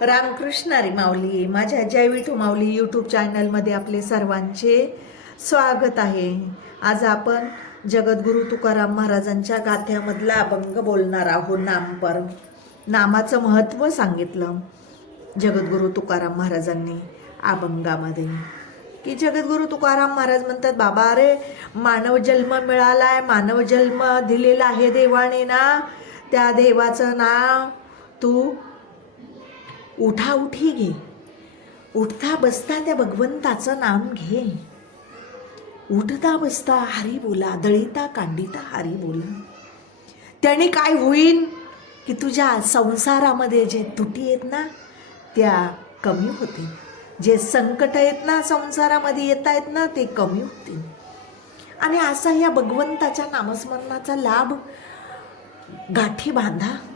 रामकृष्ण हरी माऊली माझ्या जय विठू माऊली यूट्यूब चॅनलमध्ये आपले सर्वांचे स्वागत आहे. आज आपण जगद्गुरू तुकाराम महाराजांच्या गाथ्यामधला अभंग बोलणार आहोत. नामपर नामाचं महत्त्व सांगितलं जगद्गुरू तुकाराम महाराजांनी अभंगामध्ये. की जगद्गुरू तुकाराम महाराज म्हणतात बाबा अरे मानव जन्म मिळाला आहे मानव जन्म दिलेला आहे देवाने ना. त्या देवाचं नाव तू उठा उठी घे. उठता बसता त्या भगवंताचं नाम घे. उठता बसता हरी बोला दळिता कांडिता हरी बोला. त्याने काय होईल की तुझ्या संसारामध्ये जे तुटी आहेत ना त्या कमी होतील. जे संकट आहेत ना संसारामध्ये येत आहेत ना ते कमी होतील. आणि असा या भगवंताच्या नामस्मरणाचा लाभ गाठी बांधा.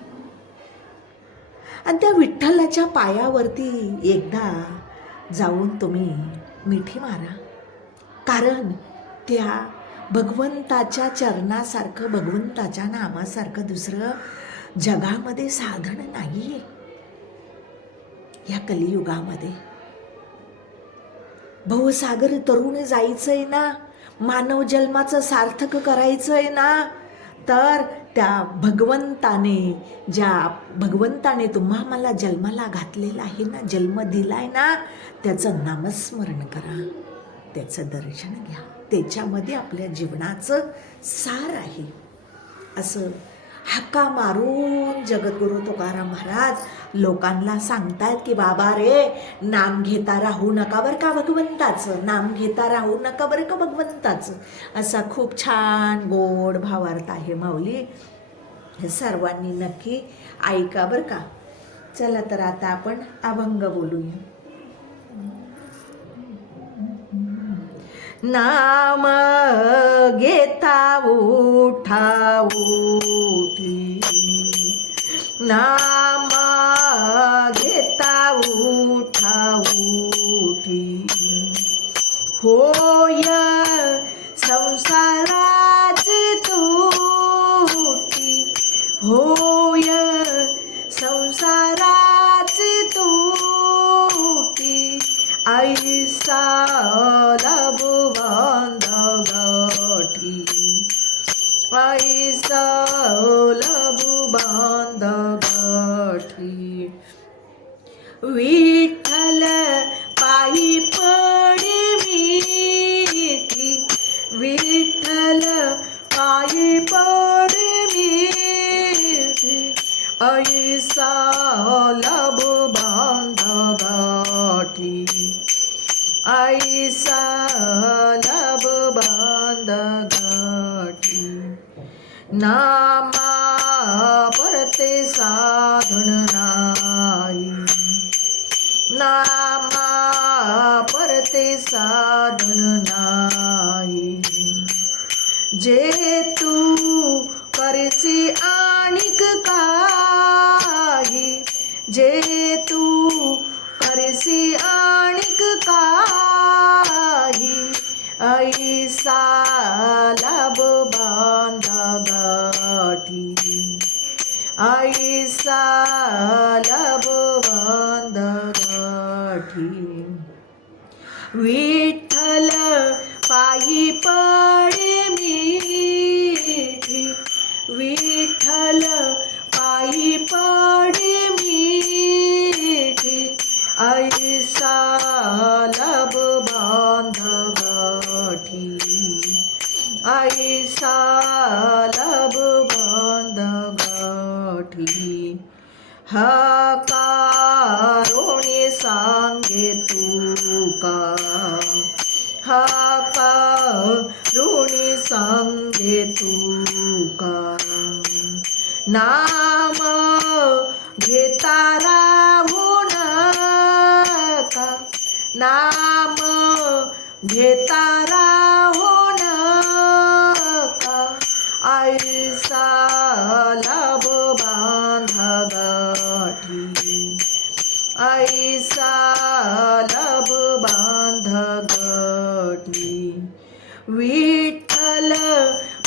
आणि त्या विठ्ठलाच्या पायावरती एकदा जाऊन तुम्ही मिठी मारा. कारण त्या भगवंताच्या चरणासारखं भगवंताच्या नामासारखं दुसरं जगामध्ये साधन नाही आहे या कलियुगामध्ये. भवसागर तरुण जायचंय ना मानव जन्माचं सार्थक करायचंय ना तर त्या भगवंताने ज्या भगवंताने तुम्हा मला जन्माला घातलेला आहे ना जन्म दिला आहे ना त्याचं नामस्मरण करा. त्याचं दर्शन घ्या. त्याच्यामध्ये आपल्या जीवनाचं सार आहे. असं हक्का मारून जगद्गुरू तुकाराम महाराज लोकांना सांगतायत की बाबा रे नाम घेता राहू नका बरं का भगवंताचं? नाम घेता राहू नका बरं का भगवंताचं? असा खूप छान गोड भावार्थ आहे माऊली. हे सर्वांनी नक्की ऐका बरं का. चला तर आता आपण अभंग बोलूया. नाम घेता उठा उठी नाम घेता उठा उठी होय संसाराची तुटी होय संसाराची तुटी ऐसा लबू ऐसा लबू बांध गाठी विठ्ठल पायी पडे मिठी विठ्ठल पायी पडे मिठी ऐसा लब बांध गाठी। ऐसा लब बांध गाठी नामा परते साधन नाही. नामा परते साधन नाही. जे बांधा गाठी ऐसा लाभ बांधा गाठी विठ्ठल पायी पडे मिठी विठ्ठल पायी पडे हकारोणी सांगे तू का हकारोणी सांगे तू का नाम घेता राहू नका. नाम घेता राहू विठ्ठल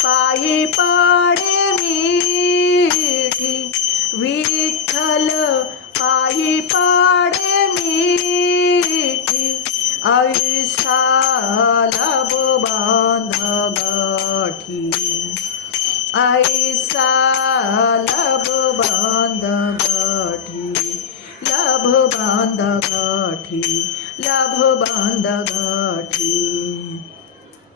पायी पडे मिठी. विठ्ठल पायी पा ऐसा लाभ बांध गाठी. ऐसा लाभ बांध गाठी. लाभ बांध गाठी लाभ बांध गाठी.